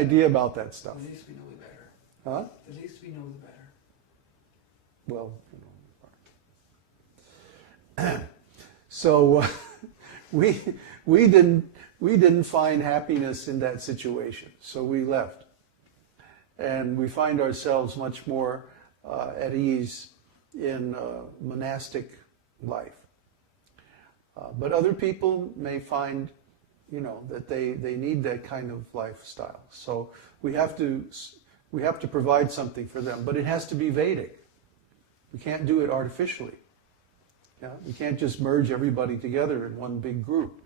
idea about that stuff. The least we know the better. Huh? The least we know the better. Well, so we didn't find happiness in that situation, so we left, and we find ourselves much more at ease in monastic life. But other people may find, that they need that kind of lifestyle. So we have to provide something for them, but it has to be Vedic. We can't do it artificially. Yeah? We can't just merge everybody together in one big group.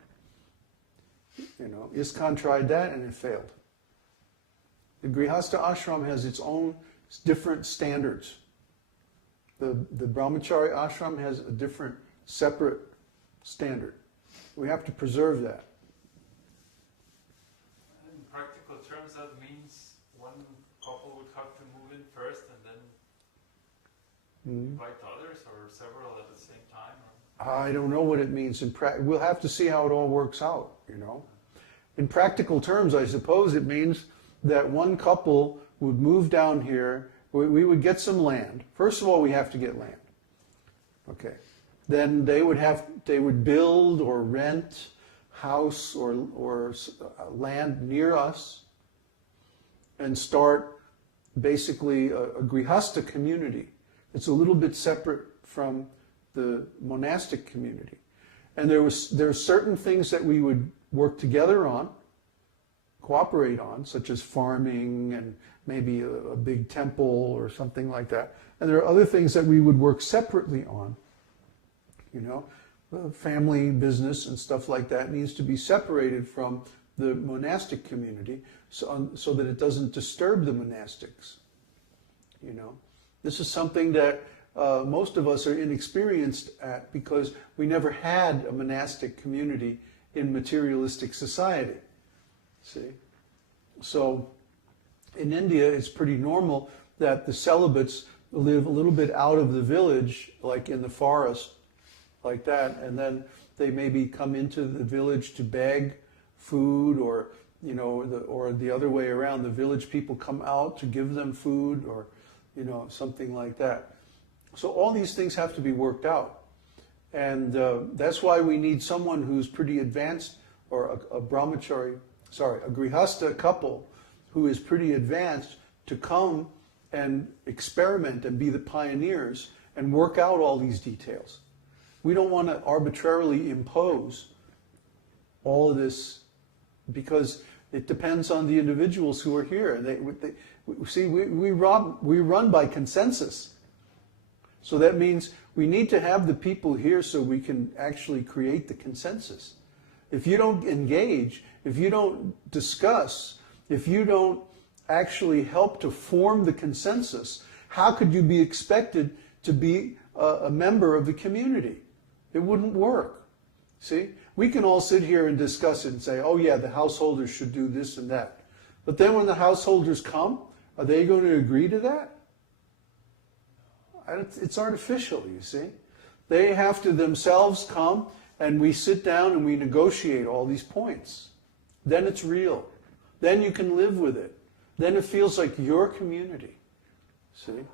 ISKCON tried that and it failed. The Grihastha ashram has its own different standards. The Brahmachari ashram has a different, separate standard. We have to preserve that. In practical terms, that means one couple would have to move in first and then invite others, or several at the same time? Or? I don't know what it means in practice. We'll have to see how it all works out, In practical terms, I suppose it means that one couple would move down here. We would get some land. First of all, we have to get land. Okay. Then they would build or rent house or land near us and start basically a grihastha community. It's a little bit separate from the monastic community. And there are certain things that we would work together on, cooperate on, such as farming and maybe a big temple or something like that. And there are other things that we would work separately on. Family business and stuff like that needs to be separated from the monastic community so that it doesn't disturb the monastics. This is something that most of us are inexperienced at because we never had a monastic community in materialistic society. See? So in India, it's pretty normal that the celibates live a little bit out of the village, like in the forest, like that, and then they maybe come into the village to beg food, or or the other way around. The village people come out to give them food, or something like that. So all these things have to be worked out, and that's why we need someone who's pretty advanced, or a grihastha couple who is pretty advanced to come and experiment and be the pioneers and work out all these details. We don't want to arbitrarily impose all of this because it depends on the individuals who are here. We run by consensus. So that means we need to have the people here so we can actually create the consensus. If you don't engage, if you don't discuss, if you don't actually help to form the consensus, how could you be expected to be a member of the community? It wouldn't work. See? We can all sit here and discuss it and say, oh yeah, the householders should do this and that. But then when the householders come, are they going to agree to that? It's artificial, you see. They have to themselves come, and we sit down and we negotiate all these points. Then it's real. Then you can live with it. Then it feels like your community. See?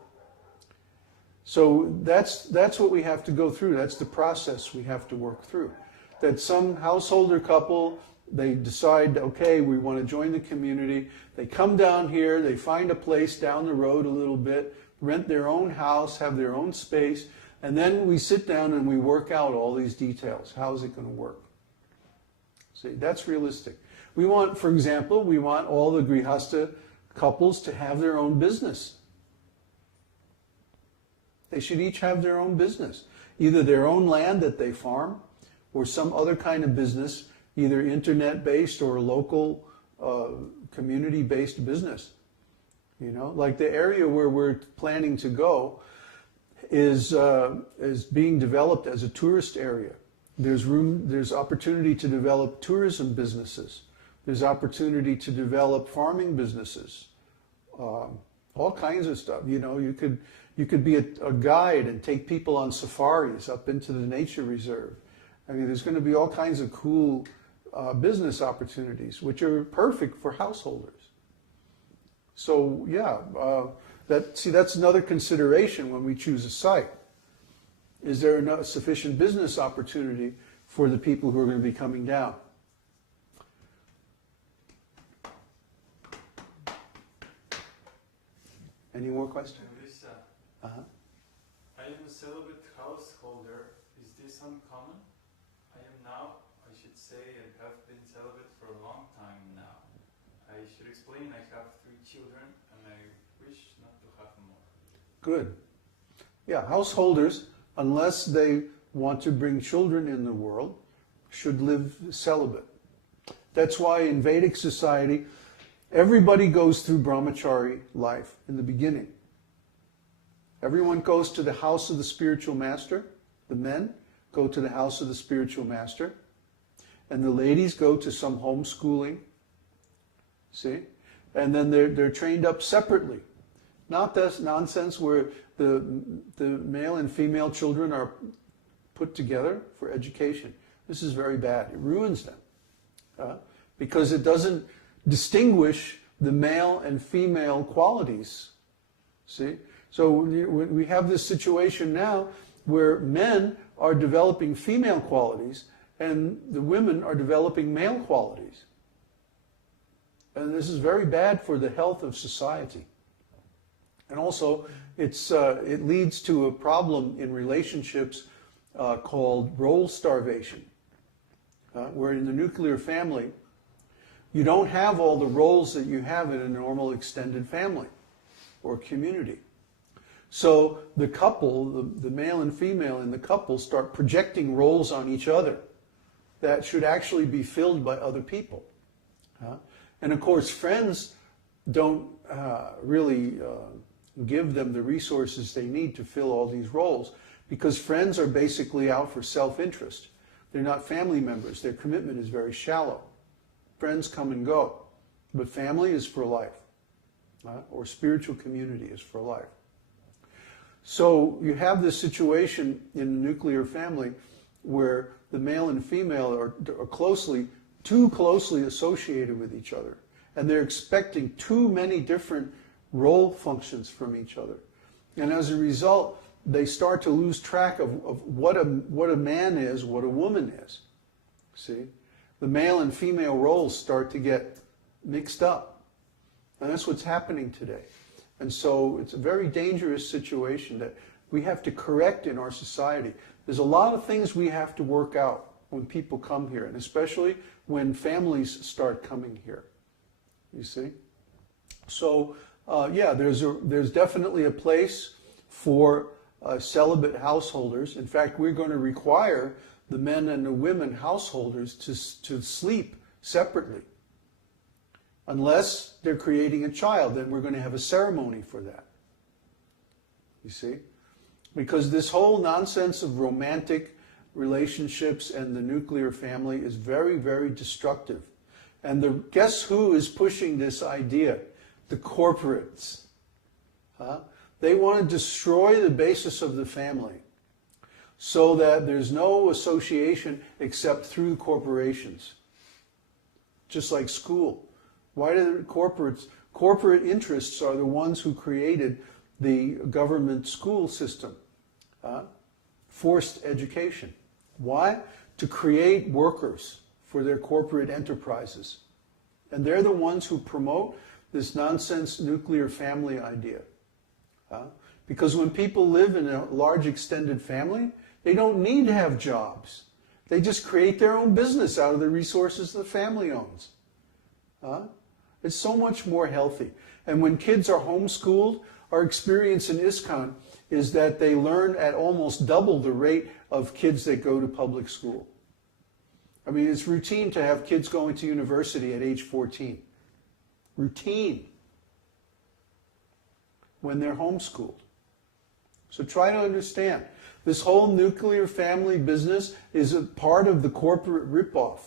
So that's what we have to go through. That's the process we have to work through. That some householder couple, they decide, okay, we want to join the community. They come down here, they find a place down the road a little bit, rent their own house, have their own space, and then we sit down and we work out all these details. How is it going to work? See, that's realistic. We want, for example, all the grihastha couples to have their own business. They should each have their own business, either their own land that they farm or some other kind of business, either internet-based or local community-based business. Like the area where we're planning to go is being developed as a tourist area. There's opportunity to develop tourism businesses. There's opportunity to develop farming businesses. All kinds of stuff. You could be a guide and take people on safaris up into the nature reserve. I mean, there's going to be all kinds of cool business opportunities, which are perfect for householders. So yeah, that's another consideration when we choose a site. Is there enough sufficient business opportunity for the people who are going to be coming down? Any more questions? Lisa, Uh-huh. I am a celibate householder. Is this uncommon? I am now, I should say, and have been celibate for a long time now. I should explain I have 3 children and I wish not to have more. Good. Yeah, householders, unless they want to bring children in the world, should live celibate. That's why in Vedic society, everybody goes through brahmachari life in the beginning. Everyone goes to the house of the spiritual master. The men go to the house of the spiritual master. And the ladies go to some homeschooling. See? And then they're trained up separately. Not this nonsense where the male and female children are put together for education. This is very bad. It ruins them. Because it doesn't distinguish the male and female qualities. See? So we have this situation now where men are developing female qualities and the women are developing male qualities. And this is very bad for the health of society. And also, it leads to a problem in relationships called role starvation, where in the nuclear family, you don't have all the roles that you have in a normal extended family or community. So the couple, the male and female in the couple, start projecting roles on each other that should actually be filled by other people. And of course, friends don't really give them the resources they need to fill all these roles, because friends are basically out for self-interest. They're not family members. Their commitment is very shallow. Friends come and go, but family is for life, or spiritual community is for life. So you have this situation in a nuclear family where the male and female are too closely associated with each other, and they're expecting too many different role functions from each other. And as a result, they start to lose track of what a man is, what a woman is. See? The male and female roles start to get mixed up. And that's what's happening today. And so it's a very dangerous situation that we have to correct in our society. There's a lot of things we have to work out when people come here, and especially when families start coming here. You see? So, there's definitely a place for celibate householders. In fact, we're going to require the men and the women householders to sleep separately. Unless they're creating a child, then we're going to have a ceremony for that. You see? Because this whole nonsense of romantic relationships and the nuclear family is very, very destructive. And guess who is pushing this idea? The corporates. They want to destroy the basis of the family so that there's no association except through corporations. Just like school. Why do corporate interests are the ones who created the government school system? Forced education. Why? To create workers for their corporate enterprises. And they're the ones who promote this nonsense nuclear family idea. Because when people live in a large extended family, they don't need to have jobs. They just create their own business out of the resources the family owns. It's so much more healthy. And when kids are homeschooled, our experience in ISKCON is that they learn at almost double the rate of kids that go to public school. I mean, it's routine to have kids going to university at age 14. Routine. When they're homeschooled. So try to understand. This whole nuclear family business is a part of the corporate ripoff.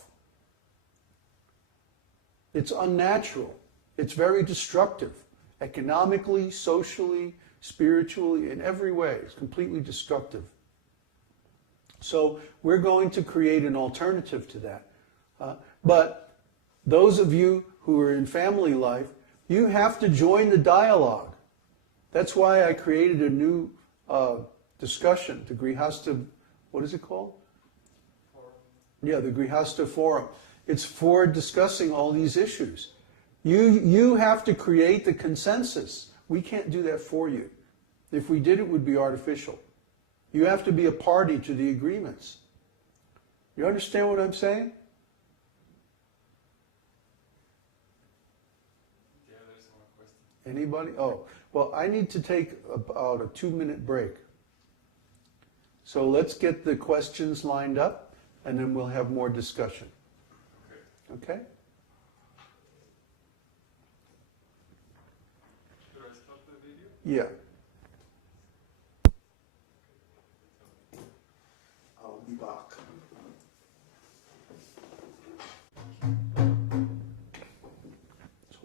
It's unnatural. It's very destructive. Economically, socially, spiritually, in every way. It's completely destructive. So we're going to create an alternative to that. But those of you who are in family life, You have to join the dialogue. That's why I created a new discussion, the Grihasta, what is it called? Yeah, the Grihasta Forum. It's for discussing all these issues. You have to create the consensus. We can't do that for you. If we did, it would be artificial. You have to be a party to the agreements. You understand what I'm saying? Yeah, there's one question. Anybody? Oh, well, I need to take about a 2-minute break. So let's get the questions lined up, and then we'll have more discussion. Okay? Should I stop the video? Yeah.